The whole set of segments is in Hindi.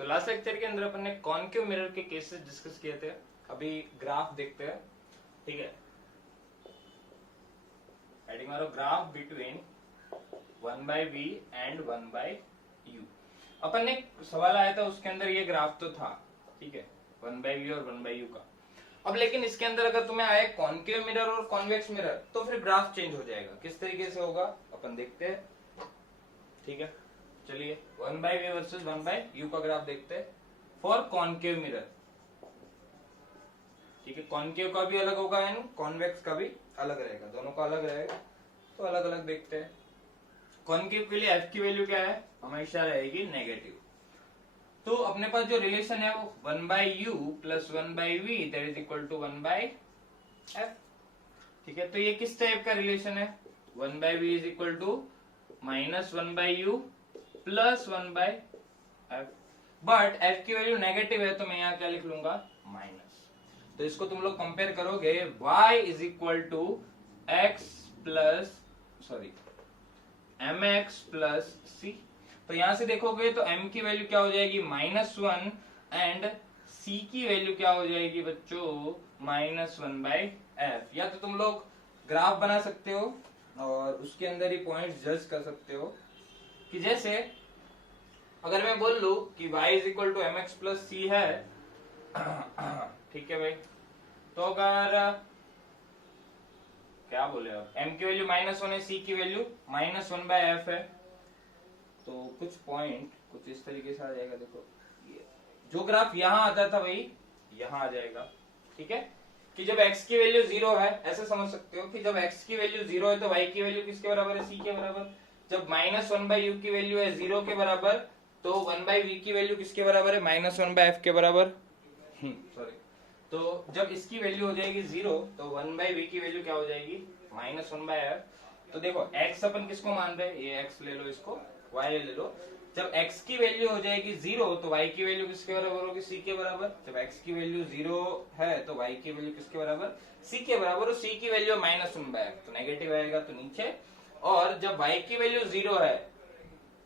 तो लास्ट लेक्चर के अंदर अपन ने कॉनकेव मिरर के केसेस डिस्कस किए थे। अभी ग्राफ देखते हैं, ठीक है। हेडिंग मारो graph between 1/v and 1/u। अपन ने सवाल आया था, उसके अंदर ये ग्राफ तो था, ठीक है, 1/v और 1/u का। अब लेकिन इसके अंदर अगर तुम्हें आए कॉनकेव मिरर और कॉन्वेक्स मिरर, तो फिर ग्राफ चेंज हो जाएगा। किस तरीके से होगा अपन देखते हैं, ठीक है। चलिए 1/v वर्सेस 1/u का ग्राफ देखते हैं फॉर कॉनकेव मिरर, ठीक है। कॉनकेव का भी अलग होगा एंड कॉन्वेक्स का भी अलग रहेगा, दोनों का अलग रहेगा, तो अलग अलग देखते हैं। कॉनकेव के लिए f की वैल्यू क्या है, हमेशा रहेगी नेगेटिव। तो अपने पास जो रिलेशन है वो 1/u plus 1/v that is equal to 1/f, ठीक है। तो ये किस टाइप का रिलेशन है, 1/v is equal to minus 1/u plus 1/f, but f की वैल्यू नेगेटिव है तो मैं यहाँ क्या लिख लूंगा, माइनस। तो इसको तुम लोग कंपेयर करोगे, y is equal to x plus sorry mx plus c। तो यहां से देखोगे तो m की वैल्यू क्या हो जाएगी, -1 एंड c की वैल्यू क्या हो जाएगी बच्चों, -1/f। या तो तुम लोग ग्राफ बना सकते हो और उसके अंदर ही पॉइंट जज कर सकते हो कि जैसे अगर मैं बोल लू कि y is equal to mx plus c है, ठीक है भाई। तो अगर क्या बोले आप, m की वैल्यू -1 है, c की वैल्यू -1/f है, तो कुछ पॉइंट कुछ इस तरीके से आ जाएगा। देखो ये जो ग्राफ यहाँ आता था वही यहाँ आ जाएगा, ठीक है। कि जब x की वैल्यू 0 है, ऐसे समझ सकते हो कि जब x की वैल्यू 0 है तो y की वैल्यू किसके बराबर है, c के बराबर। जब -1/u की वैल्यू है 0 के बराबर, तो 1/v की वैल्यू किसके बराबर है, -1/f के बराबर। सॉरी, तो जब इसकी वैल्यू हो जाएगी 0 तो 1/v की वैल्यू क्या हो जाएगी, -1/f। तो देखो x अपन किसको मान रहे हैं, ये x ले लो, इसको y ले लो। जब x की वैल्यू हो जाएगी 0 तो y की वैल्यू किसके बराबर होगी, c के बराबर। जब x की वैल्यू 0 है तो y की वैल्यू किसके बराबर, c के बराबर। और c की वैल्यू -1/f, तो नेगेटिव आएगा तो नीचे। और जब y की वैल्यू 0 है,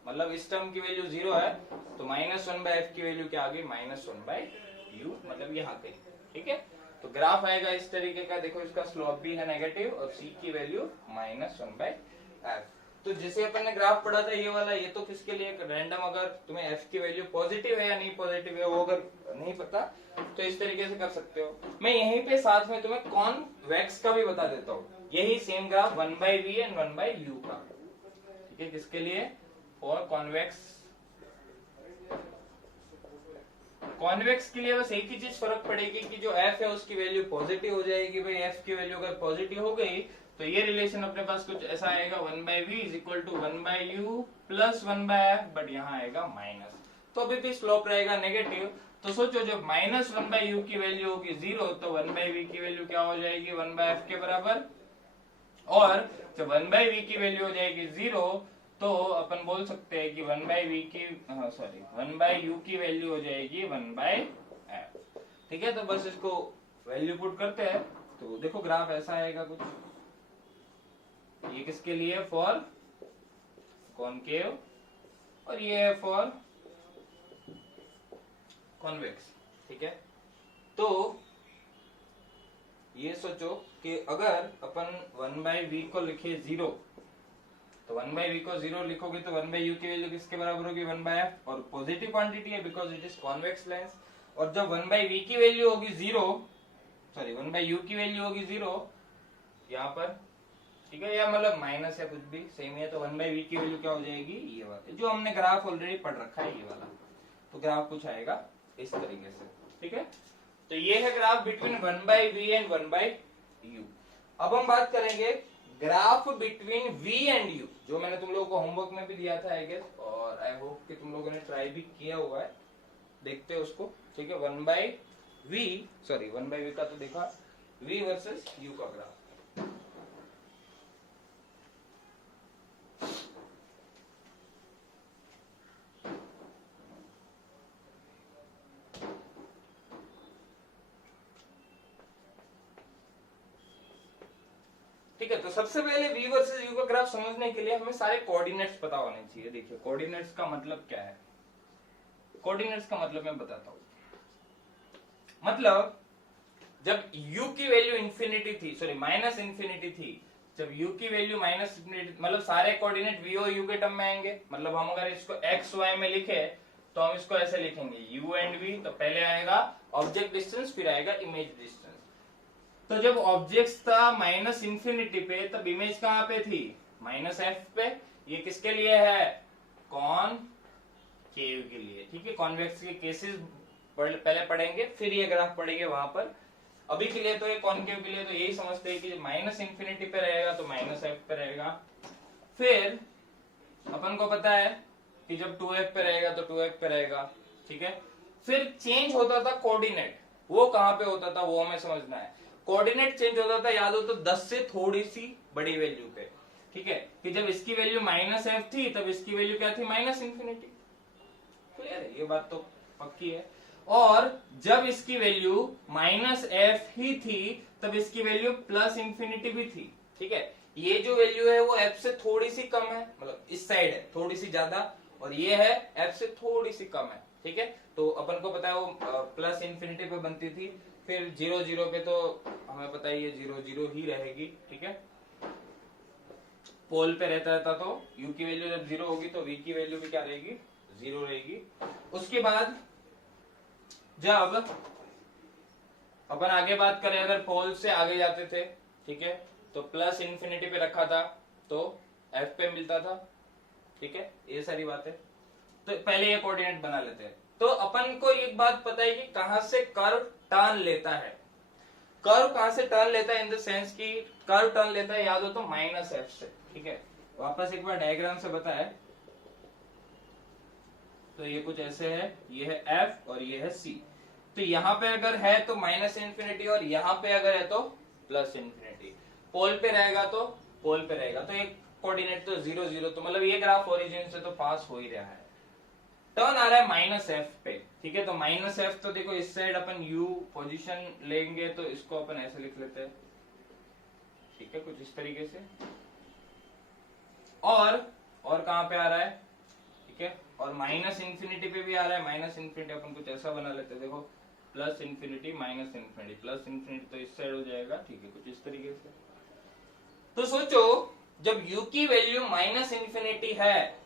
मतलब इस टर्म की वैल्यू 0 है, तो -1/f की वैल्यू क्या आ गई, -1/u, मतलब यहाँ कहीं, ठीक है। तो ग्राफ आएगा इस तरीके का। देखो इसका स्लोप भी है नेगेटिव और c की वैल्यू -1/f। तो जैसे अपन ने ग्राफ पढ़ा था ये वाला, ये तो किसके लिए रैंडम, अगर तुम्हें f की वैल्यू पॉजिटिव है या नहीं पॉजिटिव है वो अगर नहीं पता तो इस तरीके से कर सकते हो। मैं यहीं पे साथ में तुम्हें कॉन्वेक्स का भी बता देता हूँ, यही same graph 1/v and 1/u का, ठीक है। किसके लिए, फॉर कॉन्वेक्स। कॉन्वेक्स के लिए बस एक ही चीज फर्क पड़ेगी कि जो f है उसकी वैल्यू पॉजिटिव हो जाएगी। भाई f की वैल्यू अगर पॉजिटिव हो गई तो ये रिलेशन अपने पास कुछ ऐसा आएगा, 1/v is equal to 1/u plus 1/f, but यहाँ आएगा माइनस, तो अभी भी स्लोप रहेगा नेगेटिव। तो सोचो जब -1/u की वैल्यू होगी 0 तो 1/v की वैल्यू क्या हो जाएगी, 1/f के बराबर। और जब 1/v की वैल्यू हो जाएगी 0 तो अपन बोल सकते हैं कि 1/v की 1/u की वैल्यू हो जाएगी 1/f, ठीक है। तो बस इसको वैल्यू पुट करते हैं तो देखो ग्राफ ऐसा आएगा कुछ। ये किसके लिए, फॉर कॉनकेव, और ये है फॉर कॉन्वेक्स, ठीक है। तो ये सोचो कि अगर अपन 1/v को लिखे 0, तो 1/v को 0 लिखोगे तो 1/u की वैल्यू किसके बराबर होगी, 1/f, और पॉजिटिव क्वांटिटी है because it is convex lens. और जब 1/v की वैल्यू होगी 0, सॉरी 1/u की वैल्यू होगी 0 यहाँ पर, ठीक है, या मतलब माइनस या कुछ भी सेम है, तो 1/v की वैल्यू क्या हो जाएगी, ये वाला जो हमने ग्राफ ऑलरेडी पढ़ रखा है, ये वाला। तो ग्राफ कुछ आएगा इस तरीके से, ठीक है। तो ये है graph between 1/v and 1/u। अब हम बात करेंगे graph between v and u, जो मैंने तुम लोगों को होमवर्क में भी दिया था आई गेस, और आई होप कि तुम लोगों ने ट्राई भी किया हुआ है। देखते हैं उसको, ठीक है। 1/v का तो देखा, v वर्सेस u का ग्राफ। ठीक है, तो सबसे पहले v वर्सेस u का ग्राफ समझने के लिए हमें सारे कोऑर्डिनेट्स पता होने चाहिए। देखिए कोऑर्डिनेट्स का मतलब क्या है, कोऑर्डिनेट्स का मतलब मैं बताता हूं। मतलब जब u की वैल्यू इंफिनिटी थी, सॉरी माइनस इंफिनिटी थी, जब u की वैल्यू माइनस इंफिनिटी, मतलब सारे कोऑर्डिनेट v और u के टर्म में आएंगे। मतलब हम अगर इसको x y में लिखे तो हम इसको ऐसे लिखेंगे u एंड v, तो पहले आएगा ऑब्जेक्ट डिस्टेंस, फिर आएगा इमेज डिस्टेंस। तो जब ऑब्जेक्ट था माइनस इंफिनिटी पे, तब इमेज कहां पे थी? माइनस एफ पे। ये किसके लिए है? कॉनकेव के लिए, ठीक है। कॉन्वेक्स के केसेस पहले पढ़ेंगे, फिर ये ग्राफ पढ़ेंगे वहां पर। अभी के लिए तो ये कॉनकेव के लिए तो यही समझते हैं कि जब माइनस इंफिनिटी पे रहेगा तो माइनस एफ पे रहेगा। फिर अपन को पता है कि जब 2f पे रहेगा तो 2f पे रहेगा, ठीक है। फिर चेंज होता था कोऑर्डिनेट, वो कहां पे होता था वो हमें समझना है। कोऑर्डिनेट चेंज होता था, याद हो तो 10 से थोड़ी सी बड़ी वैल्यू पे, ठीक है। कि जब इसकी वैल्यू माइनस एफ थी तब इसकी वैल्यू क्या थी? Minus infinity. क्लियर है, ये बात तो पक्की है। और जब इसकी वैल्यू माइनस एफ ही थी तब इसकी वैल्यू प्लस इंफिनिटी भी थी, ठीक है। ये जो वैल्यू है वो एफ से थोड़ी सी कम है, मतलब इस साइड है थोड़ी सी ज्यादा, और ये है एफ से थोड़ी सी कम है, ठीक है। तो अपन को पता है वो प्लस इंफिनिटी पे बनती थी, फिर 0 0 पे तो हमें पता है ये 0 0 ही रहेगी, ठीक है। पोल पे रहता था तो u की वैल्यू जब 0 होगी तो v की वैल्यू भी क्या रहेगी? 0 रहेगी। उसके बाद जब अपन आगे बात करें, अगर पोल से आगे जाते थे, ठीक है, तो प्लस इंफिनिटी पे रखा था तो f पे मिलता था, ठीक है। ये सारी बातें तो पहले ये कोऑर्डिनेट बना लेते हैं। तो अपन को एक बात पता है कि कहां से कर्व टर्न लेता है। कर्व कहां से टर्न लेता है, इन द सेंस कि कर्व टर्न लेता है, याद हो तो माइनस एफ से, ठीक है। वापस एक बार डायग्राम से बताए तो ये कुछ ऐसे है, ये है एफ और ये है सी। तो यहाँ पे अगर है तो माइनस इंफिनिटी, और यहाँ पे अगर है तो प्लस इंफिनिटी। पोल पे रहेगा तो पोल पे रहेगा, तो एक कोऑर्डिनेट तो 0 0, तो मतलब ये ग्राफ ओरिजिन से तो पास हो ही रहा है। टर्न आ रहा है माइनस एफ पे, ठीक है। तो माइनस एफ, तो देखो इस साइड अपन u पोजीशन लेंगे तो इसको अपन ऐसे लिख लेते हैं, ठीक है, कुछ इस तरीके से। और कहां पे आ रहा है, ठीक है, और माइनस इंफिनिटी पे भी आ रहा है। माइनस इंफिनिटी अपन कुछ ऐसा बना लेते हैं, देखो plus infinity minus infinity, plus infinity तो इस साइड हो जाएगा, ठीक है, कुछ इस तरीके से। तो सोचो जब u की वैल्यू माइनस इंफिनिटी है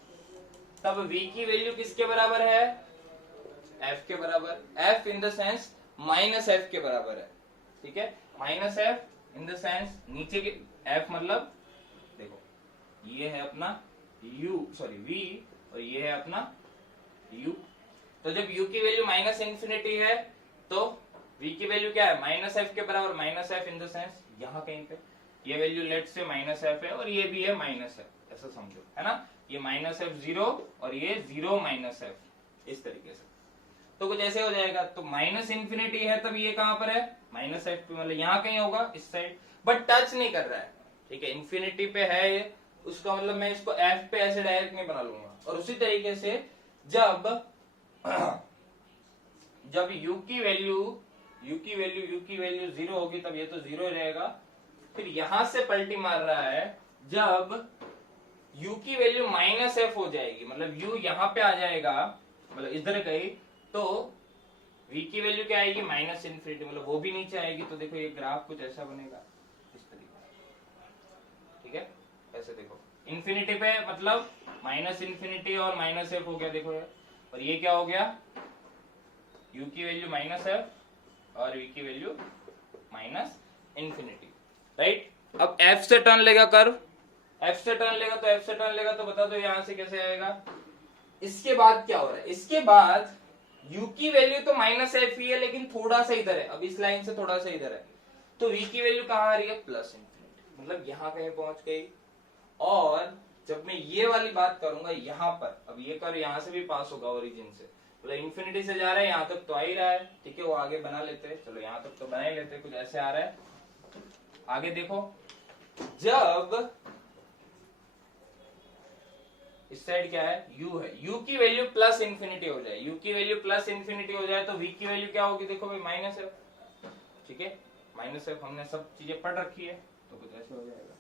तब v की वैल्यू किसके बराबर है? f के बराबर। f in the sense minus F के बराबर है, ठीक है। Minus F in the sense नीचे के f, मतलब देखो ये है अपना u, सॉरी v, और ये है अपना u। तो जब u की वैल्यू माइनस इंफिनिटी है तो v की वैल्यू क्या है? माइनस एफ के बराबर। Minus F in the sense यहाँ कहीं पे ये वैल्यू लेट से माइनस एफ है और ये भी है माइनस एफ, ऐसा समझो, है ना। ये माइनस एफ 0 और ये 0 माइनस एफ, इस तरीके से। तो कुछ ऐसे हो जाएगा। तो माइनस इंफिनिटी है तब ये कहां पर है? माइनस एफ पे, मतलब यहाँ कहीं होगा इस साइड, बट टच नहीं कर रहा है, ठीक है। इंफिनिटी पे है ये, उसका मतलब मैं इसको एफ पे ऐसे डायरेक्ट नहीं बना लूंगा। और उसी तरीके से जब u की वैल्यू 0 होगी तब ये तो 0 रहेगा। फिर यहां से पलटी मार रहा है, जब u की वैल्यू माइनस एफ हो जाएगी, मतलब u यहाँ पे आ जाएगा, मतलब इधर गई, तो v की वैल्यू क्या आएगी? माइनस इंफिनिटी, मतलब वो भी नीचे आएगी। तो देखो ये ग्राफ कुछ ऐसा बनेगा, इस तरीके से, ठीक है। ऐसे देखो इंफिनिटी पे मतलब माइनस इंफिनिटी और माइनस एफ हो गया, देखो ये। और ये क्या हो गया? u की वैल्यू माइनस एफ और v की वैल्यू माइनस इंफिनिटी, राइट। अब f से टर्न लेगा कर्व, f से टर्न लेगा तो बता दो यहां से कैसे आएगा। इसके बाद क्या हो रहा है? इसके बाद u की वैल्यू तो माइनस एफ ही है, लेकिन थोड़ा सा इधर है, अब इस लाइन से थोड़ा सा इधर है। तो v की वैल्यू कहां आ रही है? प्लस इंफिनिटी, मतलब यहां कहीं पहुंच गई। और जब मैं ये वाली बात करूंगा यहाँ पर, अब ये कर्व यहाँ से भी पास होगा ओरिजिन से, मतलब इंफिनिटी से जा रहा है, यहाँ तक तो आ ही रहा है, ठीक है। वो आगे बना लेते हैं, चलो यहाँ तक तो बना ही लेते हैं, कुछ ऐसे आ रहा है। आगे देखो, जब इस साइड क्या है? u है, u की वैल्यू प्लस इंफिनिटी हो जाए, u की वैल्यू प्लस इंफिनिटी हो जाए तो v की वैल्यू क्या होगी? देखो भाई माइनस एफ, ठीक है। माइनस एफ हमने सब चीजें पढ़ रखी है, तो कुछ ऐसे हो जाएगा।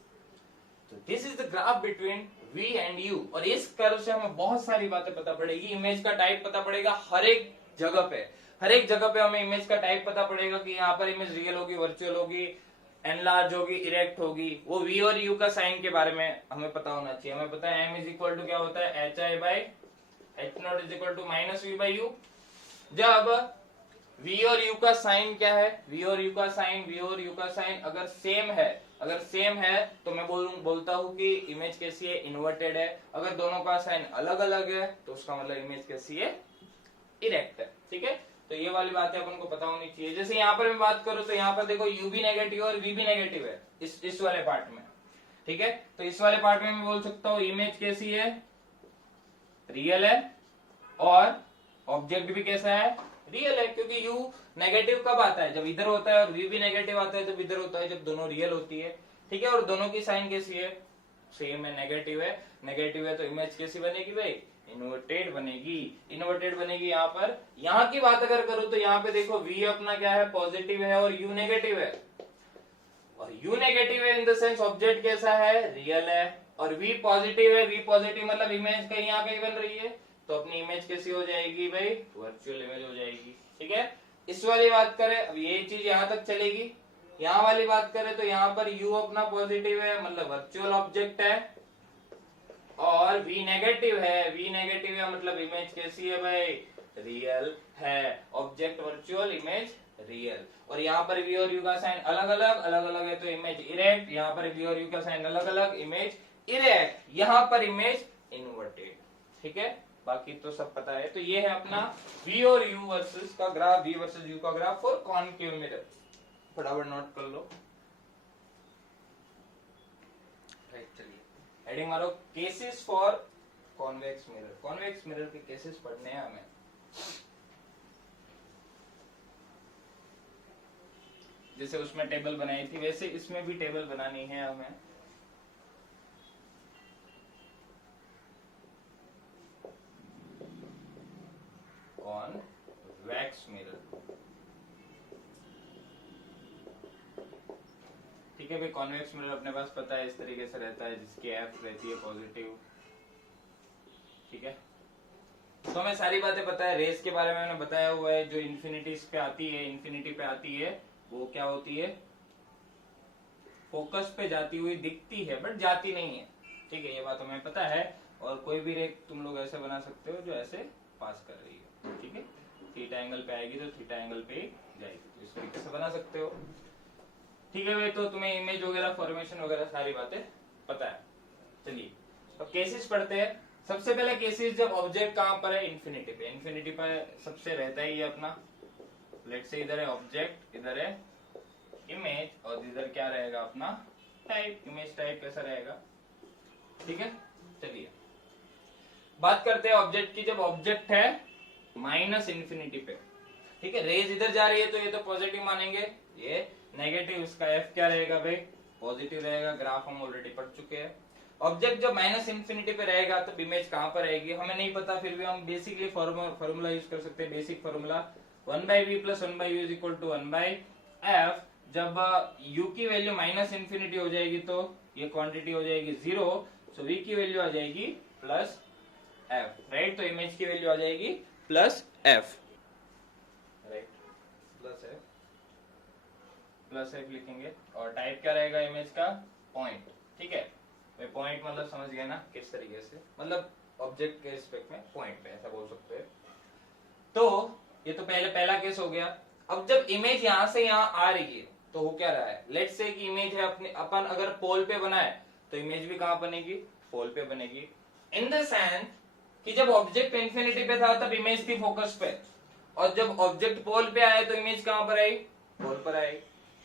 तो this is the graph between V and U, और इस कर्व से हमें बहुत सारी बातें पता पड़ेगी। इमेज का टाइप पता पड़ेगा हर एक जगह पे हमें इमेज का टाइप पता पड़ेगा कि यहाँ पर इमेज रियल होगी, वर्चुअल होगी, एनलार्ज होगी, इरेक्ट होगी। वो V और U का साइन के बारे में हमें पता होना चाहिए। हमें पता है M इज इक्वल टू क्या होता है, H not is equal to minus V by U। जब V और U का साइन क्या है, V और U का साइन अगर सेम है तो मैं बोलता हूँ कि इमेज कैसी है, इन्वर्टेड है। अगर दोनों का साइन अलग अलग है तो उसका मतलब इमेज कैसी है, इरेक्ट है। ठीक है, तो ये वाली बातें अपन को पता होनी चाहिए। जैसे यहाँ पर मैं बात करूँ तो यहाँ पर देखो U भी नेगेटिव और V भी नेगेटिव है इस वाले पार्ट में। ठीक है, तो इस वाले पार्ट में मैं बोल सकता हूँ इमेज कैसी है, रियल है, और ऑब्जेक्ट भी कैसा है, रियल है। क्योंकि U नेगेटिव कब आता है, जब इधर होता है, और V भी नेगेटिव आता है जब इधर होता है, जब दोनों रियल होती है। ठीक है, और दोनों की साइन कैसी है, सेम है, नेगेटिव है। तो इमेज कैसी बनेगी भाई, इन्वर्टेड बनेगी। यहाँ की बात अगर करूँ तो यहाँ पे देखो V अपना क्या है, पॉजिटिव है, और U नेगेटिव है। और U नेगेटिव है इन द सेंस ऑब्जेक्ट कैसा है, रियल है, और V पॉजिटिव है। V पॉजिटिव मतलब इमेज कहीं यहाँ कहीं बन रही है, तो अपनी इमेज कैसी हो जाएगी भाई, वर्चुअल इमेज हो जाएगी। ठीक है, इस वाली बात करें, अब ये चीज यहाँ तक चलेगी। यहाँ वाली बात करें तो यहाँ पर U अपना पॉजिटिव है, मतलब वर्चुअल ऑब्जेक्ट है, और V नेगेटिव है मतलब इमेज कैसी है भाई, रियल है। Object virtual, image real. और यहाँ पर V और U का साइन अलग अलग है तो इमेज इरेक्ट। यहाँ पर V और U का साइन अलग अलग, इमेज इरेक्ट। यहाँ पर इमेज इन्वर्टेड। ठीक है, बाकी तो सब पता है। तो ये है अपना V और U वर्सेस का ग्राफ, V वर्सेस U का ग्राफ फॉर कॉनकेव मिरर। फटाफट नोट कर लो। चलिए हेडिंग मारो, cases for convex mirror. Convex mirror के केसेस पढ़ने हैं हमें। जैसे उसमें टेबल बनाई थी वैसे इसमें भी टेबल बनानी है हमें। Convex mirror. ठीक है भाई, कॉन्वेक्स मिरर अपने पास पता है इस तरीके से रहता है, जिसकी एफ रहती है पॉजिटिव। ठीक है, तो हमें सारी बातें पता है। रेस के बारे में मैंने बताया हुआ है, जो इन्फिनिटी पे आती है वो क्या होती है, फोकस पे जाती हुई दिखती है बट जाती नहीं है। ठीक है, ये बात हमें पता है। और कोई भी रेख तुम लोग ऐसे बना सकते हो जो ऐसे पास कर रही है। ठीक है, थीटा एंगल पे आएगी तो थीटा एंगल पे जाएगी, तो इस तरीके से बना सकते हो। ठीक है भाई, तो तुम्हें इमेज वगैरह, फॉर्मेशन वगैरह सारी बातें पता है। चलिए अब केसेस पढ़ते हैं। सबसे पहले केसेस, जब ऑब्जेक्ट कहां पर है, इन्फिनिटी पे सबसे रहता ही है अपना। लेट्स से इधर है ऑब्जेक्ट, इधर है इमेज, और इधर क्या रहेगा अपना टाइप, इमेज टाइप कैसा रहेगा। ठीक है, चलिए बात करते हैं ऑब्जेक्ट की। जब ऑब्जेक्ट है माइनस इन्फिनिटी पे, ठीक है, रेज इधर जा रही है तो ये तो पॉजिटिव मानेंगे, ये नेगेटिव, इसका एफ क्या रहेगा भाई, पॉजिटिव रहेगा। ग्राफ हम ऑलरेडी पढ़ चुके हैं। ऑब्जेक्ट जब माइनस इन्फिनिटी पे रहेगा तो इमेज कहां पर रहेगी हमें नहीं पता, फिर भी हम बेसिकली फॉर्मूला यूज कर सकते हैं। Basic formula 1/v + 1/u = 1/f। जब u की वैल्यू माइनस इन्फिनिटी हो जाएगी तो ये क्वांटिटी हो जाएगी 0, सो v की वैल्यू आ जाएगी +f, राइट। तो इमेज की वैल्यू आ जाएगी +f, राइट, +f लिखेंगे। और टाइप क्या रहेगा इमेज का, पॉइंट। ठीक है, मैं पॉइंट मतलब समझ गया ना किस तरीके से, मतलब ऑब्जेक्ट के रिस्पेक्ट में पॉइंट पे, ऐसा बोल सकते हैं। तो ये तो पहला केस हो गया। अब जब इमेज यहां से यहां आ रही है तो हो क्या रहा है, लेट्स से कि इमेज है अपने अपन अगर पोल पे बनाए तो इमेज भी कहां बनेगी, पोल पे बनेगी। इन द सेंस कि जब ऑब्जेक्ट इन्फिनिटी पे था तब इमेज थी फोकस पे, और जब ऑब्जेक्ट पोल पे आए तो इमेज कहां पर आई, पोल पर आई।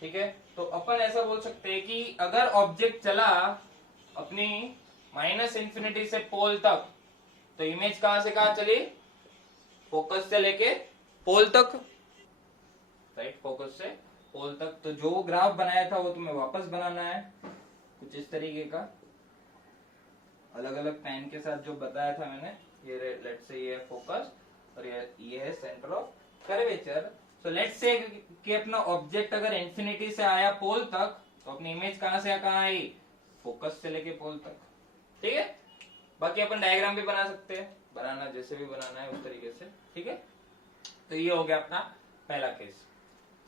ठीक है, तो अपन ऐसा बोल सकते हैं कि अगर ऑब्जेक्ट चला अपनी माइनस इन्फिनिटी से पोल तक तो इमेज कहां से कहां चली, फोकस से लेके पोल तक, राइट, फोकस से पोल तक। तो जो ग्राफ बनाया था वो तुम्हें वापस बनाना है कुछ इस तरीके का, अलग अलग पेन के साथ जो बताया था मैंने। ये लेट्स से ये है फोकस और ये है centre of curvature. So let's say कि अपना ऑब्जेक्ट अगर इन्फिनिटी से आया पोल तक तो अपनी इमेज कहां से कहां आई, फोकस से लेके पोल तक, ठीक है। बाकी अपन डायग्राम भी बना सकते हैं, बनाना जैसे भी बनाना है उस तरीके से, ठीक है। तो ये हो गया अपना पहला केस।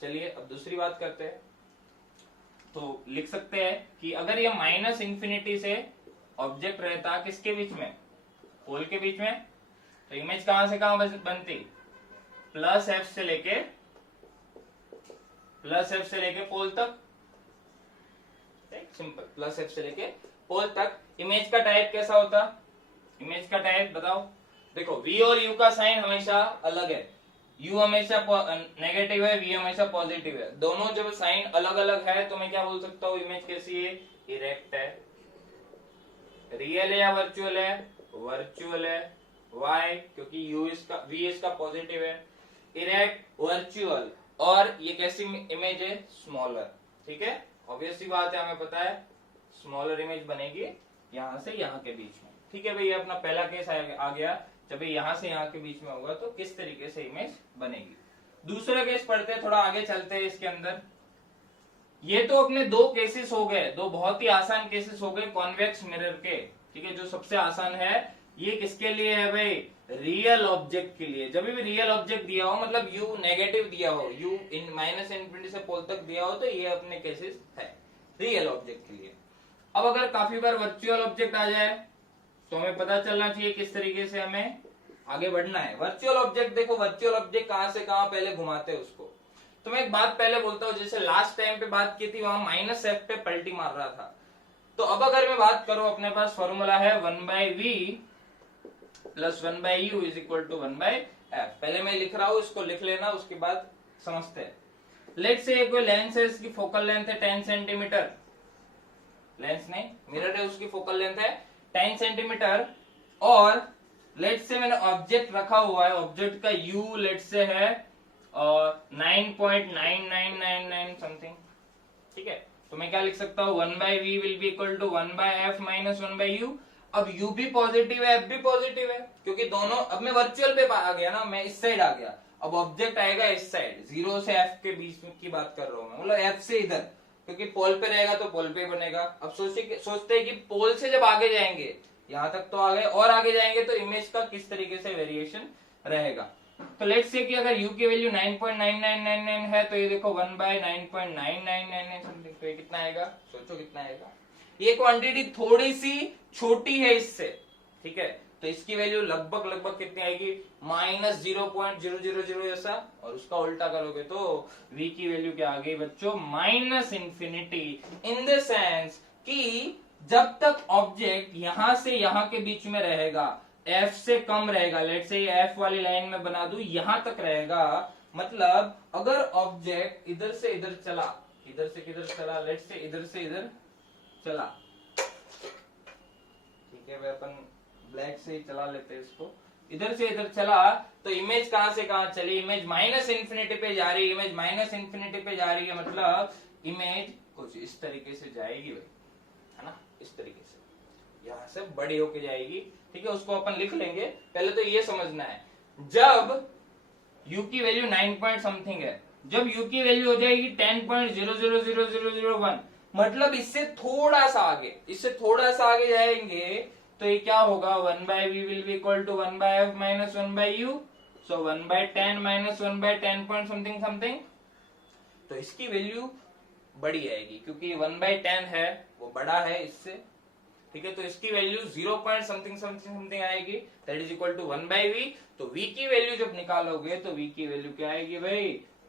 चलिए अब दूसरी बात करते हैं। तो लिख सकते हैं कि अगर ये माइनस इंफिनिटी से ऑब्जेक्ट रहता किसके बीच में, पोल के बीच में, तो इमेज कहां से कहां बनती, प्लस एफ से लेके पोल तक, सिंपल, प्लस एफ से लेके पोल तक। इमेज का टाइप कैसा होता, इमेज का टाइप बताओ। देखो v और u का साइन हमेशा अलग है, u हमेशा नेगेटिव है, v हमेशा पॉजिटिव है। दोनों जब साइन अलग अलग है तो मैं क्या बोल सकता हूँ, इमेज कैसी है, इरेक्ट है। रियल है या वर्चुअल है, वर्चुअल है। वाई, क्योंकि u इसका v इसका पॉजिटिव है। इरेक्ट, वर्चुअल, और ये कैसी इमेज है, स्मॉलर, ठीक है। ऑब्वियस सी बात है, हमें पता है स्मॉलर इमेज बनेगी यहां से यहां के बीच में, ठीक है भाई। ये अपना पहला केस आ गया, जब यहां से यहां के बीच में होगा तो किस तरीके से इमेज बनेगी। दूसरा केस पढ़ते हैं, थोड़ा आगे चलते हैं इसके अंदर। ये तो अपने दो केसेस हो गए, दो बहुत ही आसान केसेस हो गए कॉन्वेक्स मिरर के, ठीक है। जो सबसे आसान है ये किसके लिए है भाई, रियल ऑब्जेक्ट के लिए। जब भी रियल ऑब्जेक्ट दिया हो, मतलब u नेगेटिव दिया हो, u इन माइनस इनफिनिटी से पोल तक दिया हो, तो ये अपने केसेस है रियल ऑब्जेक्ट के लिए। अब अगर काफी बार वर्चुअल ऑब्जेक्ट आ जाए तो हमें पता चलना चाहिए किस तरीके से हमें आगे बढ़ना है। वर्चुअल ऑब्जेक्ट, देखो वर्चुअल ऑब्जेक्ट कहां से कहां पहले घुमाते हैं उसको। तो मैं एक बात पहले बोलता हूँ, जैसे लास्ट टाइम पे बात की थी वहां माइनस एफ पे पलटी मार रहा था। तो अब अगर मैं बात करूं, अपने पास फॉर्मूला है 1/v plus 1/u is equal to 1/f। पहले मैं लिख रहा हूं, इसको लिख लेना, उसके बाद समझते हैं। लेट्स से कोई लेंस है, इसकी फोकल लेंथ है 10 सेंटीमीटर, लेंस नहीं मिरर है, उसकी फोकल लेंथ है 10 सेंटीमीटर, और लेट्स से मैंने ऑब्जेक्ट रखा हुआ है, ऑब्जेक्ट का u लेट्स से है 9.9999 समथिंग, ठीक है। तो मैं क्या लिख सकता हूँ, 1/v will be equal to 1/f minus 1/u। अब u भी पॉजिटिव है, f भी पॉजिटिव है, क्योंकि दोनों, अब मैं वर्चुअल पे आ गया ना, मैं इस साइड आ गया, अब ऑब्जेक्ट आएगा इस साइड, 0 से f के बीच की बात कर रहा हूं मैं, मतलब f से इधर, क्योंकि पोल पे रहेगा तो पोल पे बनेगा। अब सोचते हैं कि पोल से जब आगे जाएंगे, यहां तक तो आ गए, और आगे जाएंगे तो इमेज का किस तरीके से वेरिएशन रहेगा। तो लेट्स से कि अगर u की वैल्यू 9.9999 है, तो ये देखो 1/9.9999 समथिंग, तो ये कितना आएगा, सोचो कितना आएगा। ये क्वांटिटी थोड़ी सी छोटी है इससे, ठीक है। तो इसकी वैल्यू लगभग कितनी आएगी, -0.000 ऐसा, और उसका उल्टा करोगे तो v की वैल्यू क्या आ गई बच्चों, -इन्फिनिटी। इन द सेंस कि जब तक ऑब्जेक्ट यहां से यहां के बीच में रहेगा, f से कम रहेगा, लेट से f वाली लाइन में बना दूं, यहां तक रहेगा, मतलब अगर ऑब्जेक्ट इधर से इधर चला, इधर से किधर चला, लेट से इधर चला, ठीक है भाई, अपन ब्लैक से ही चला लेते हैं इसको, इधर से इधर चला, तो इमेज कहां से कहां चली, इमेज माइनस इन्फिनिटी पे जा रही है, इमेज माइनस इन्फिनिटी पे जा रही है, मतलब इमेज कुछ इस तरीके से जाएगी भाई, है ना, इस तरीके से यहां से बड़ी होके जाएगी, ठीक है। उसको अपन लिख लेंगे, पहले तो ये समझना है, जब u की वैल्यू 9 पॉइंट समथिंग है, जब u की वैल्यू हो जाएगी 10.000001, मतलब इससे थोड़ा सा आगे जाएंगे, तो ये क्या होगा, 1/v will be equal to 1/f minus 1/u, so 1/10 minus 1/10 point something. तो इसकी वैल्यू बड़ी आएगी, क्योंकि 1/10 है, वो बड़ा है इससे, ठीक है। तो इसकी वैल्यू 0 पॉइंट समथिंग आएगी, that is equal to 1/v। तो v की वैल्यू जब निकालोगे तो v की वैल्यू क्या आएगी भाई,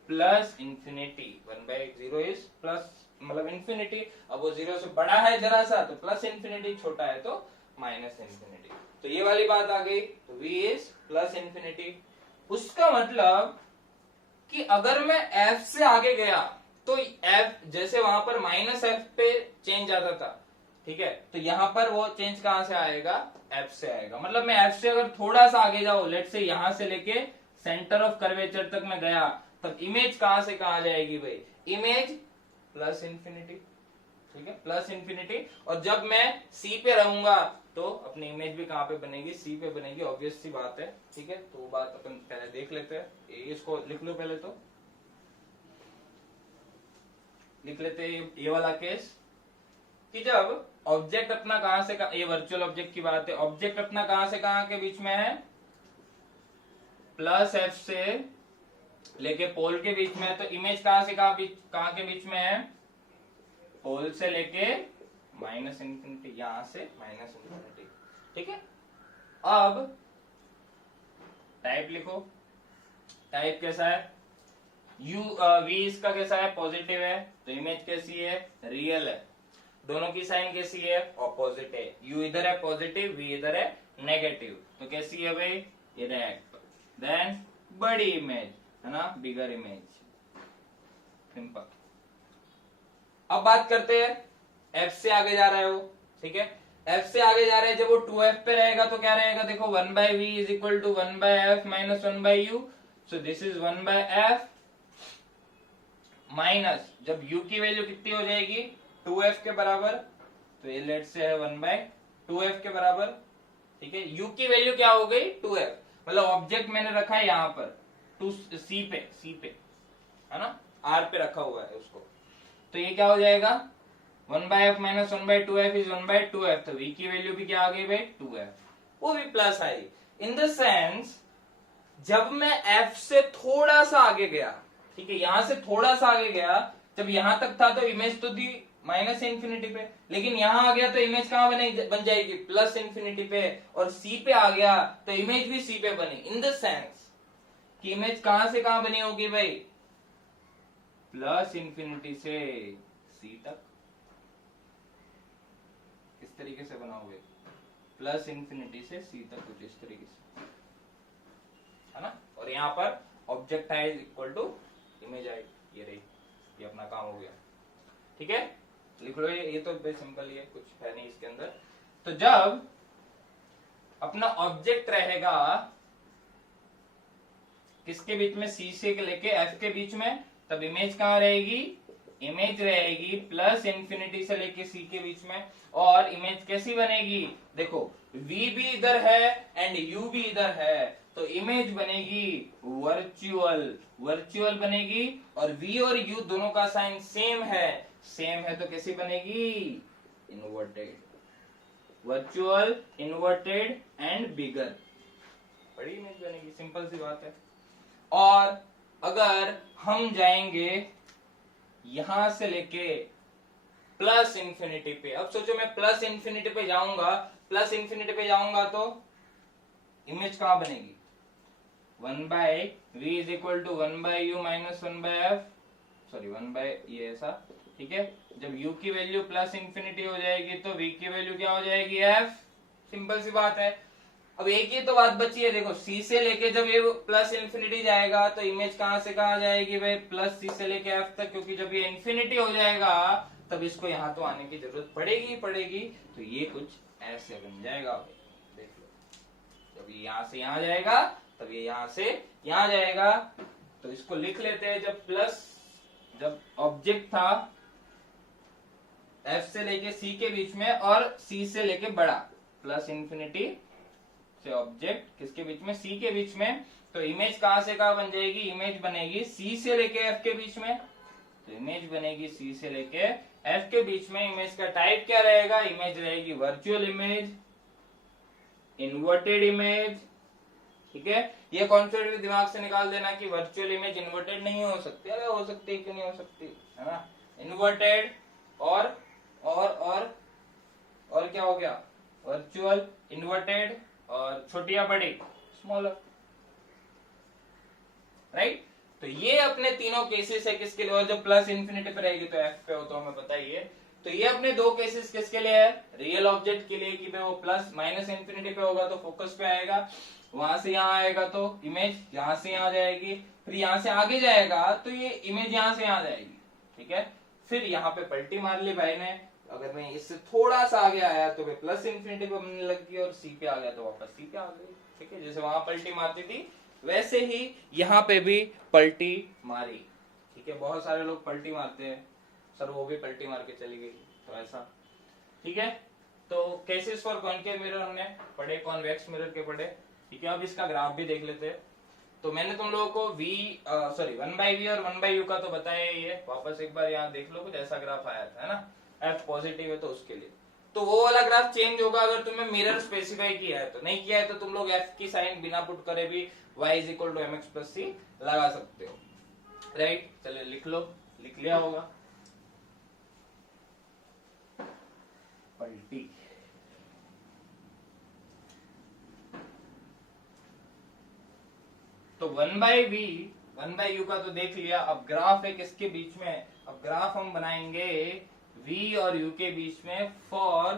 प्लस इंफिनिटी। 1/0 इज प्लस, मतलब इंफिनिटी, अब वो 0 से बड़ा है जरा सा तो प्लस इंफिनिटी, छोटा है तो माइनस इंफिनिटी। तो ये वाली बात आ गई, तो v इज प्लस इंफिनिटी। उसका मतलब कि अगर मैं f से आगे गया तो f, जैसे वहां पर -f पे चेंज आता था, ठीक है, तो यहां पर वो चेंज कहां से आएगा, f से आएगा। मतलब मैं f से अगर थोड़ा सा आगे जाऊं, लेट से यहां से लेके सेंटर ऑफ कर्वेचर तक मैं गया, तब इमेज कहां से कहां जाएगी भाई, इमेज प्लस इंफिनिटी, ठीक है, प्लस इंफिनिटी। और जब मैं c पे रहूंगा तो अपनी इमेज भी कहां पे बनेगी, c पे बनेगी, ऑब्वियस सी बात है, ठीक है। तो वो बात अपन पहले देख लेते हैं, इसको लिख लो पहले, तो लिख लेते हैं ये वाला केस, कि जब ऑब्जेक्ट अपना कहां से ये वर्चुअल ऑब्जेक्ट की बात है, ऑब्जेक्ट अपना कहां से कहां के बीच में है, प्लस एफ से लेके पोल के बीच में है, तो इमेज कहां से कहां के बीच में है, पोल से लेके माइनस इंफिनिटी, यहां से माइनस इंफिनिटी। ठीक है, अब टाइप लिखो, टाइप कैसा है, यू वी इसका कैसा है, पॉजिटिव है, तो इमेज कैसी है, रियल है, दोनों की साइन कैसी है, ऑपोजिट है, यू इधर है पॉजिटिव, वी इधर है नेगेटिव, तो कैसी है भाई, इरेक्ट, देन बड़ी इमेज है ना, बिगर इमेज, सिंपल। अब बात करते हैं एफ से आगे जा रहे हो, ठीक है, एफ से आगे जा रहे हैं, जब वो 2f पे रहेगा तो क्या रहेगा, देखो 1/v is equal to 1/f minus 1/u, so this is 1/f minus, जब u की वैल्यू कितनी हो जाएगी 2f के बराबर, तो ये लेट से है 1/2f के बराबर। ठीक है, u की वैल्यू क्या हो गई 2f, मतलब ऑब्जेक्ट मैंने रखा है यहाँ पर 2c पे है ना, r पे रखा हुआ है उसको, तो ये क्या हो जाएगा 1/f minus 1/2f is 1/2f, तो v की वैल्यू भी क्या आ गई भाई 2f, वो भी plus I. In the sense जब मैं f से थोड़ा सा आगे गया, ठीक है, यहां से थोड़ा सा आगे गया, जब यहां तक था तो इमेज तो थी माइनस इंफिनिटी पे, लेकिन यहां आ गया तो इमेज कहां बन जाएगी प्लस इंफिनिटी पे, और c पे आ गया तो इमेज भी c पे बनी। इन द सेंस कि इमेज कहां से कहां बनी होगी भाई, प्लस इंफिनिटी से c तक। किस तरीके से बनाओगे, प्लस इंफिनिटी से c तक, कुछ इस तरीके से है ना, और यहाँ पर ऑब्जेक्ट है इक्वल टू इमेज आई, ये रही, ये अपना काम हो गया। ठीक है, लिख लो, ये तो बेस सिंपल ही है, कुछ है नहीं इसके अंदर। तो जब अपना ऑब्जेक्ट रहेगा किसके बीच में, सी से लेके एफ के बीच में, तब इमेज कहां रहेगी, इमेज रहेगी प्लस इंफिनिटी से लेके सी के बीच में। और इमेज कैसी बनेगी, देखो v भी इधर है एंड u भी इधर है, तो इमेज बनेगी वर्चुअल बनेगी, और v और u दोनों का साइन सेम है तो कैसी बनेगी, inverted, virtual, inverted and bigger, बड़ी इमेज बनेगी, सिंपल सी बात है। और अगर हम जाएंगे यहां से लेके प्लस इंफिनिटी पे, अब सोचो मैं प्लस इंफिनिटी पे जाऊंगा तो इमेज कहां बनेगी, 1/v is equal to 1/u minus 1/f, sorry 1/ ये ऐसा, ठीक है, जब u की वैल्यू प्लस इंफिनिटी हो जाएगी तो v की वैल्यू क्या हो जाएगी f, सिंपल सी बात है। अब एक ही तो बात बची है, देखो c से लेके जब ये प्लस इंफिनिटी जाएगा तो इमेज कहां से कहां जाएगी भाई, प्लस c से लेके f तक, क्योंकि जब ये इंफिनिटी हो जाएगा तब इसको यहाँ तो आने की जरूरत पड़ेगी, तो ये कुछ ऐसे बन जाएगा, देख लो, जब ये यहाँ से यहाँ जाएगा तब ये यहाँ से यहाँ जाएगा, तो इसको लिख लेते हैं, जब ऑब्जेक्ट था f से लेके c के बीच में और c से लेके बड़ा, प्लस इंफिनिटी से ऑब्जेक्ट किसके बीच में, c के बीच में, तो इमेज कहां से कहां बन जाएगी, इमेज बनेगी c से लेके f के बीच में, तो इमेज बनेगी c से लेके f के बीच में। इमेज का टाइप क्या रहेगा, इमेज रहेगी वर्चुअल इमेज, इन्वर्टेड इमेज। ठीक है, ये कॉन्सेप्ट भी दिमाग से निकाल देना कि वर्चुअल इमेज इन्वर्टेड नहीं हो सकती, अरे हो सकती है, क्यों नहीं हो सकती, है ना, इन्वर्टेड और क्या हो गया, वर्चुअल, इन्वर्टेड और छोटी या बड़ी, स्मॉलर, राइट। तो ये अपने तीनों केसेस है किसके लिए, और जब प्लस इंफिनिटी पे रहेगी तो एफ पे हो, तो हमें पता ही है। तो ये अपने दो केसेस किसके लिए है, रियल ऑब्जेक्ट के लिए, कि भाई वो प्लस माइनस इंफिनिटी पे होगा तो फोकस पे आएगा, वहां से यहाँ आएगा तो इमेज यहाँ से यहाँ जाएगी, फिर यहाँ से आगे जाएगा तो ये इमेज यहाँ से यहाँ जाएगी, ठीक है, फिर यहाँ पे पलटी मार ली भाई ने, अगर मैं इससे थोड़ा सा आगे आया तो प्लस इंफिनिटी पे बनने लगी, और सी पे आ गया तो वापस सी पे आ गई, ठीक है, जैसे वहां पलटी मारती थी वैसे ही यहाँ पे भी पलटी मारी, ठीक है, बहुत सारे लोग पलटी मारते हैं, सर वो भी पलटी मार के चली गई, तो ऐसा, ठीक है। तो केसेस फॉर कॉन्केव मिरर हमने पढ़े, कॉन्वेक्स मिरर के पढ़े, ठीक है। अब इसका ग्राफ भी देख लेते हैं। तो मैंने तुम लोगों को 1/v और 1/u का तो बताया ही है, वापस एक बार यहाँ देख लो, कुछ ऐसा ग्राफ आया था, है ना, f पॉजिटिव है तो उसके लिए। तो वो वाला ग्राफ चेंज होगा अगर तुम्हें मिरर स्पेसिफाई किया है तो, नहीं किया है तो तुम लोग f की साइन बिना पुट करे भी y is equal to mx plus c लगा सकते हो, राइट। चलिए लिख लो, लिख लिया होगा। पलटी तो 1/v 1/u का तो देख लिया। अब ग्राफ है किसके बीच में, अब ग्राफ हम बनाएंगे v और u के बीच में फॉर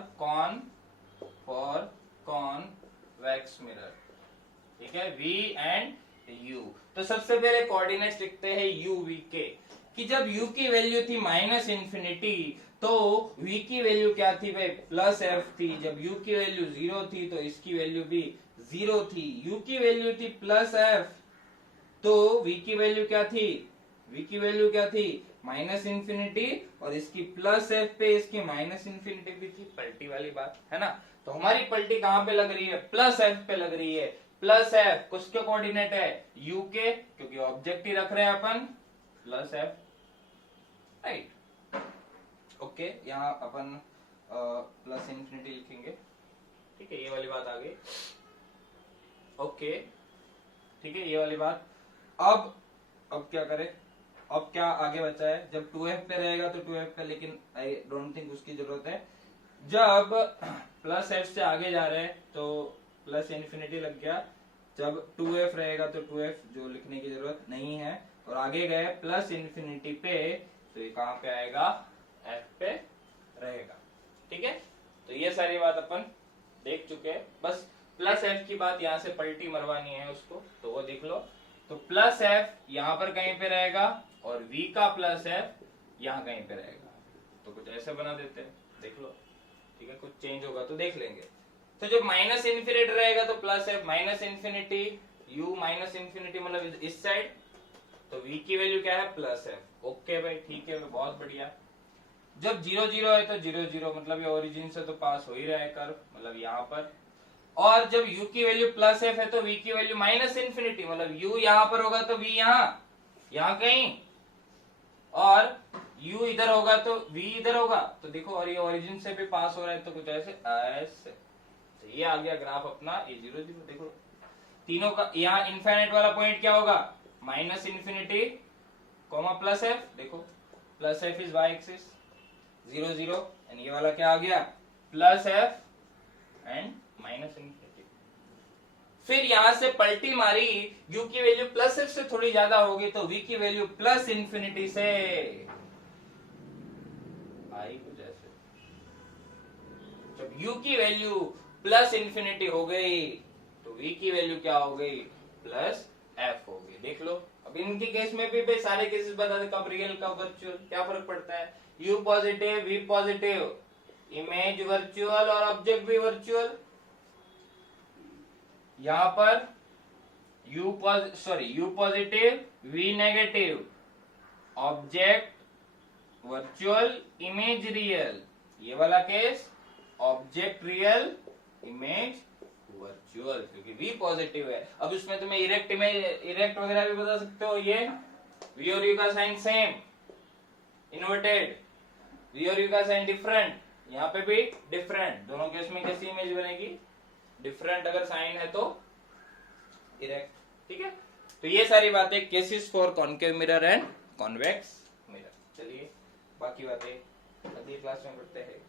कॉन्वेक्स मिरर, ठीक है, v एंड u। तो सबसे पहले कोऑर्डिनेट्स लिखते हैं u v के, कि जब u की वैल्यू थी माइनस इंफिनिटी तो v की वैल्यू क्या थी भाई, प्लस f थी। जब u की वैल्यू 0 थी तो इसकी वैल्यू भी 0 थी। u की वैल्यू थी प्लस f तो v की वैल्यू क्या थी, v की वैल्यू क्या थी, माइनस इंफिनिटी, और इसकी प्लस f पे इसकी माइनस इंफिनिटी भी थी। पलटी वाली बात है ना। तो हमारी पलटी कहां पे लग रही है, प्लस f पे लग रही है। प्लस f किसके कोऑर्डिनेट है, u के, क्योंकि ऑब्जेक्ट ही रख रहे हैं अपन, प्लस f, राइट। ओके, यहाँ अपन प्लस इंफिनिटी लिखेंगे, ठीक है, ये वाली बात आ गई। ओके, ठीक है, ये वाली बात। अब क्या करें, अब क्या आगे बचा है, जब 2f पे रहेगा तो 2f पे, लेकिन आई डोंट थिंक उसकी जरूरत है। जब प्लस f से आगे जा रहे हैं तो प्लस इंफिनिटी लग गया, जब 2f रहेगा तो 2f जो लिखने की जरूरत नहीं है, और आगे गए प्लस इंफिनिटी पे तो ये कहां पे आएगा, f पे रहेगा, ठीक है। तो ये सारी बात अपन देख चुके हैं, बस प्लस f की बात यहाँ से पलटी मरवानी है उसको, तो वो देख लो। तो प्लस f यहाँ पर कहीं पे रहेगा और v का प्लस f यहाँ कहीं पे रहेगा, तो कुछ ऐसे बना देते हैं, देख लो, ठीक है। कुछ चेंज होगा तो देख लेंगे। तो जब माइनस इन्फिनिटी रहेगा तो plus f, minus infinity u minus infinity मतलब इस साइड, तो v की वैल्यू क्या है, प्लस f। ओके भाई, ठीक है, बहुत बढ़िया। जब 0 0 है तो 0 0 मतलब ये ओरिजिन से तो पास हो ही रहा है कर्व, मतलब यहाँ पर। और जब u की वैल्यू प्लस f है तो v की वैल्यू माइनस इन्फिनिटी, मतलब u यहाँ पर होगा तो v यहाँ कहीं, और u इधर होगा तो v इधर होगा, तो देखो, और ये ओरिजिन से भी पास हो रहा है, तो कुछ ऐसे। तो ये आ गया ग्राफ अपना, ये 0 0, देखो तीनों का। यहाँ इनफाइनाइट वाला पॉइंट क्या होगा, minus infinity comma plus f, देखो plus f is y axis, 0 0, and ये वाला क्या आ गया, plus f and minus infinity. फिर यहां से पलटी मारी, u की वैल्यू प्लस f से थोड़ी ज्यादा होगी तो v की वैल्यू प्लस इन्फिनिटी से आई, कुछ ऐसे। जब u की वैल्यू प्लस इन्फिनिटी हो गई तो v की वैल्यू क्या हो गई, प्लस f हो गई, देख लो। अब इनके केस में भी भाई सारे केसेस बता दे, कब रियल कब वर्चुअल, क्या फर्क पड़ता है, u positive v positive, image virtual और ऑब्जेक्ट भी वर्चुअल। यहां पर u positive v negative, object virtual image real, ये वाला case object real image virtual, क्योंकि v पॉजिटिव है। अब इसमें तुम्हें इरेक्ट इमेज, इरेक्ट वगैरह भी बता सकते हो, ये v और u का साइन सेम, इन्वर्टेड, v और u का साइन डिफरेंट, यहाँ पे भी डिफरेंट, दोनों केस में कैसी इमेज बनेगी, डिफरेंट अगर साइन है तो इरेक्ट, ठीक है। तो ये सारी बातें cases for concave mirror and convex mirror. चलिए बाकी बातें अगली क्लास में पढ़ते हैं।